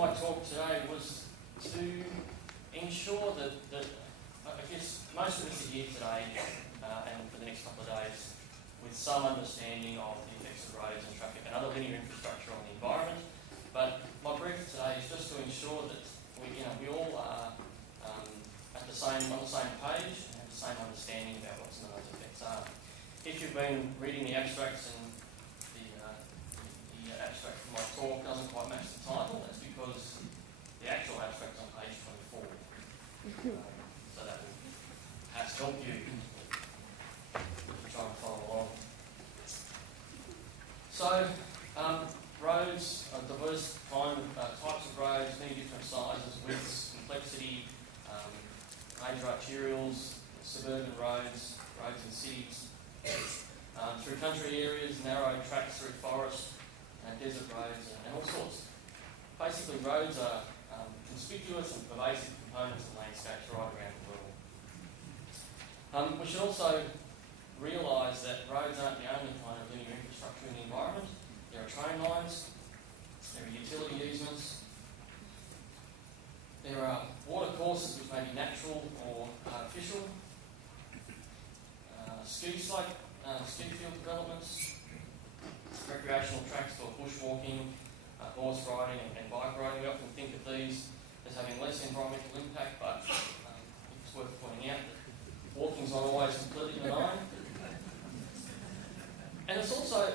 my talk today was to ensure that I guess most of us are here today and for the next couple of days with some understanding of the effects of roads and traffic and other linear infrastructure on the environment. But my brief today is just to ensure that we all are on the same page and have the same understanding about what some of those effects are. If you've been reading the abstracts and the abstract for my talk doesn't quite match the title, that's because the actual abstract's on page 24. So that will perhaps help you try and follow along. So, roads are diverse types of roads, many different sizes, widths, complexity, major arterials, suburban roads, roads in cities, through country areas, narrow tracks through forest, desert roads, and all sorts. Basically, roads are conspicuous and pervasive components of landscapes right around the world. We should also realise that roads aren't the only kind of linear infrastructure in the environment. There are train lines, there are utility easements, there are water courses which may be natural or artificial, ski field developments, recreational tracks for bushwalking, horse riding and bike riding. We often think of these as having less environmental impact, but it's worth pointing out that walking's not always completely benign. And it's also,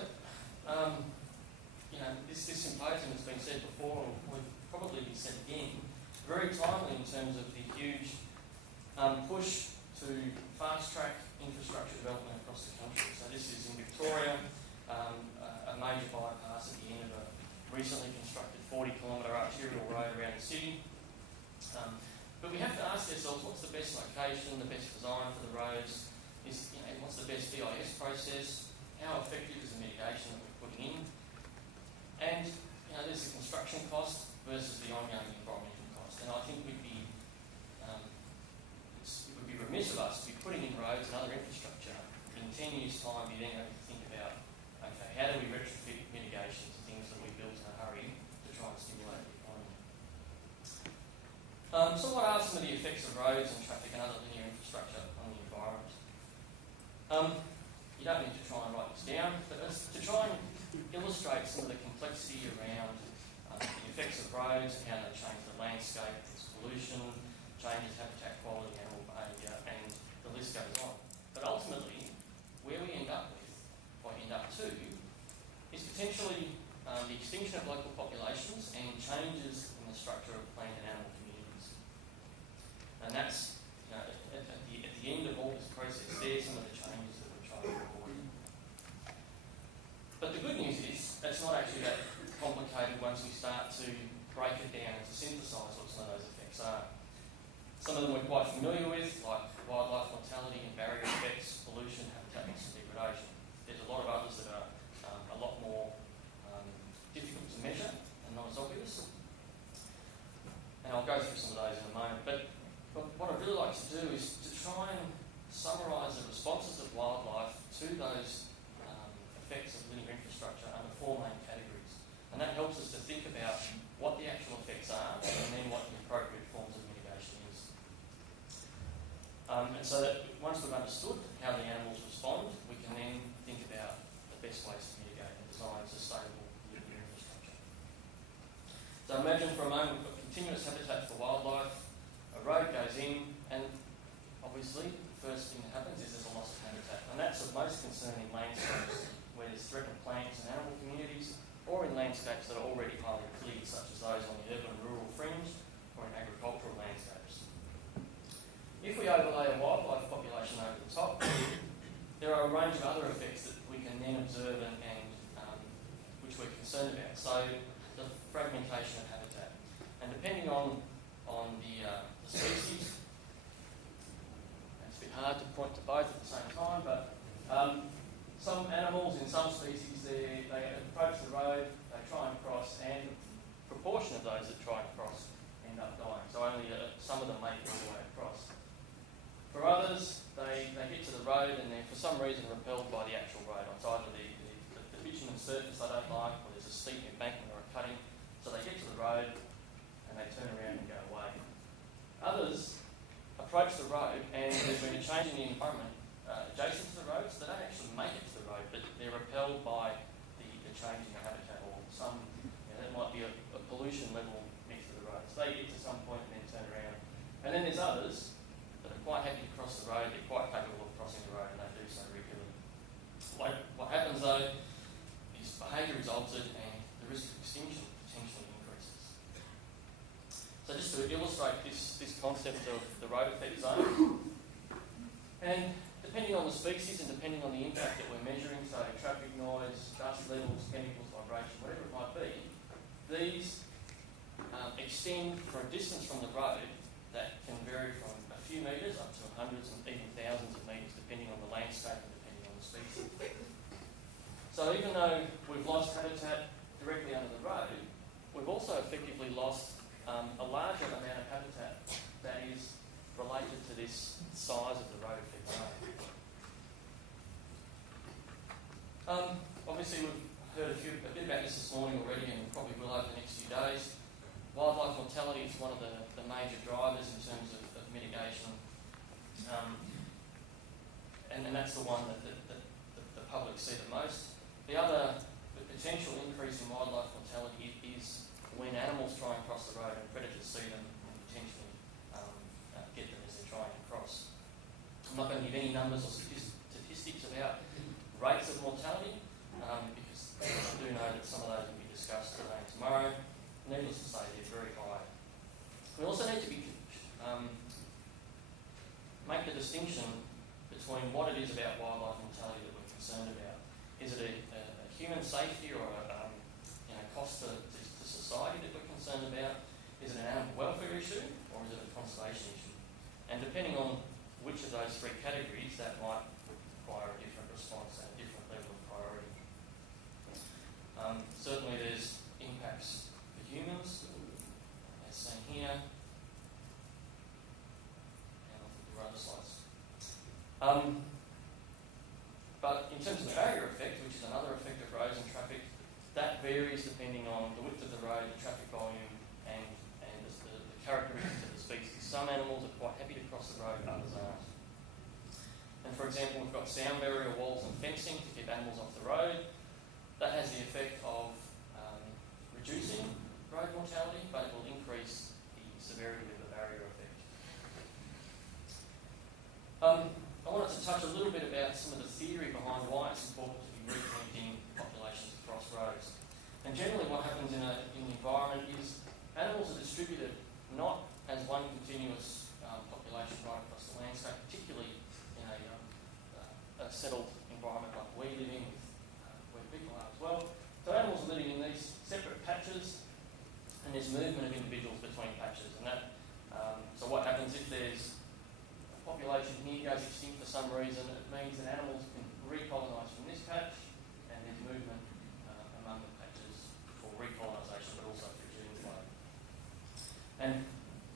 this symposium has been said before, and will probably be said again, very timely in terms of the huge push to fast-track infrastructure development across the country. So this is in Victoria, a major bypass at the end of a recently constructed 40-kilometre arterial road around the city. But we have to ask ourselves, what's the best location, the best design for the roads? What's the best EIS process? How effective is the mitigation that we're putting in? And there's the construction cost versus the ongoing environmental cost. And I think it would be remiss of us to be putting in roads and other infrastructure in 10 years' time. You then have to think about, okay, how do we retrofit mitigation to things that we built in a hurry to try and stimulate the economy? So what are some of the effects of roads and traffic and other linear infrastructure on the environment? You don't need to try and write this down, but to try and illustrate some of the complexity around the effects of roads and how they change the landscape, its pollution, changes habitat quality, animal behaviour, and the list goes on. But ultimately, where we end up with, or end up to, is potentially the extinction of local populations and changes in the structure of plant and animal communities. And that's, at the end of all this process, there's some of the changes that we're trying to avoid. But the good news is, it's not actually that complicated once we start to break it down and to synthesise what some of those effects are. Some of them we're quite familiar with, like wildlife mortality and barrier effects, pollution, habitat loss and degradation. There's a lot of others that are a lot more difficult to measure and not as obvious. And I'll go through some of those in a moment. But what I'd really like to do is to try and summarise the responses of wildlife to those effects of linear infrastructure under 4 main categories. And that helps us to think about what the actual effects are and then what the appropriate forms of mitigation is. And so that once we've understood how the animals respond, we can then think about the best ways to mitigate and design sustainable linear infrastructure. So imagine for a moment we've got continuous habitat for wildlife, a road goes in, and obviously the first thing that happens is there's a loss of habitat. And that's of most concern in landscapes where there's threatened plants and animal communities, or in landscapes that are already highly cleared, such as those on the urban and rural fringe, or in agricultural landscapes. If we overlay a wildlife population over the top, there are a range of other effects that we can then observe and which we're concerned about. So the fragmentation of habitat. And depending on the species, it's a bit hard to point to both at the same time, but some animals in some species, they approach the road, they try and cross, and a proportion of those that try and cross end up dying. So only some of them make it all the way across. For others, they get to the road and they're for some reason repelled by the actual road. It's either the bitumen surface they don't like, or there's a steep embankment or a cutting. So they get to the road, and they turn around and go away. Others approach the road and there's been a change in the environment adjacent to the road, so they don't actually make it to the road, but they're repelled by the change in the habitat, or some, there might be a pollution level next to the road. So they get to some point and then turn around. And then there's others that are quite happy to cross the road, they're quite capable of crossing the road, and they do so regularly. What happens though is behaviour is altered and the risk of extinction potentially increases. So just to illustrate this concept of the road effect zone, and depending on the species and depending on the impact that we're measuring, so traffic noise, dust levels, chemicals, vibration, whatever it might be, these extend for a distance from the road that can vary from a few metres up to hundreds and even thousands of metres, depending on the landscape and depending on the species. So even though we've lost habitat directly under the road, we've also effectively lost a larger amount of habitat that is related to this size of the road effect zone. Obviously, we've heard a bit about this morning already, and probably will over the next few days. Wildlife mortality is one of the major drivers in terms of mitigation, and that's the one that the public see the most. The potential increase in wildlife mortality is when animals try and cross the road and predators see them and potentially get them as they're trying to cross. I'm not going to give any numbers or statistics about rates of mortality, because I do know that some of those will be discussed today and tomorrow. Needless to say, they're very high. We also need to make the distinction between what it is about wildlife mortality that we're concerned about. Is it a human safety or a cost to society that we're concerned about? Is it an animal welfare issue or is it a conservation issue? And depending on which of those three categories, that might require a different response and a different level of priority. Certainly there's impacts for humans, as seen here, and I'll do other slides. But in terms of the barrier effect, which is another effect of roads and traffic, that varies depending on the width of the road, the traffic volume, and the characteristics of the species. Some animals are quite happy to cross the road, others aren't. And for example, we've got sound barrier walls and fencing to keep animals off the road. That has the effect of reducing road mortality, but it will increase the severity of the barrier effect. I wanted to touch a little bit about some of the theory behind why it's important to be reconnecting populations across roads. And generally what happens in the environment is animals are distributed not as one continuous population right across the landscape, particularly in a settled environment like we live in, where people are as well. So animals are living in these separate patches, and there's movement of individuals between patches. And that, so what happens if there's a population here goes extinct for some reason, it means that animals can recolonise from this patch, and there's movement among the patches for recolonisation, but also for gene flow. And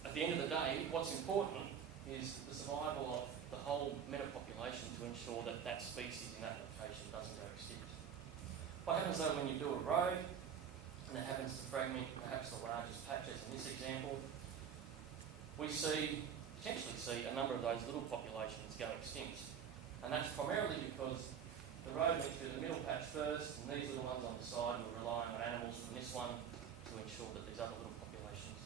at the end of the day, what's important is the survival of the whole metapopulation to ensure that that species in that location doesn't go extinct. What happens though when you build a road and it happens to fragment perhaps the largest patches in this example, we potentially see a number of those little populations go extinct. And that's primarily because the road went through the middle patch first, and these little ones on the side were relying on animals from this one to ensure that these other little populations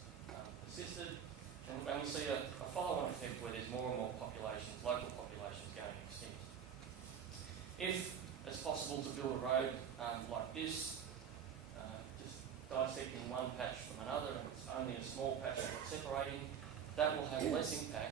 persisted. And we see a follow-on effect where there's more and more populations, local populations, going extinct. If it's possible to build a road like this, just dissecting one patch from another, and it's only a small patch that's separating, that will have less impact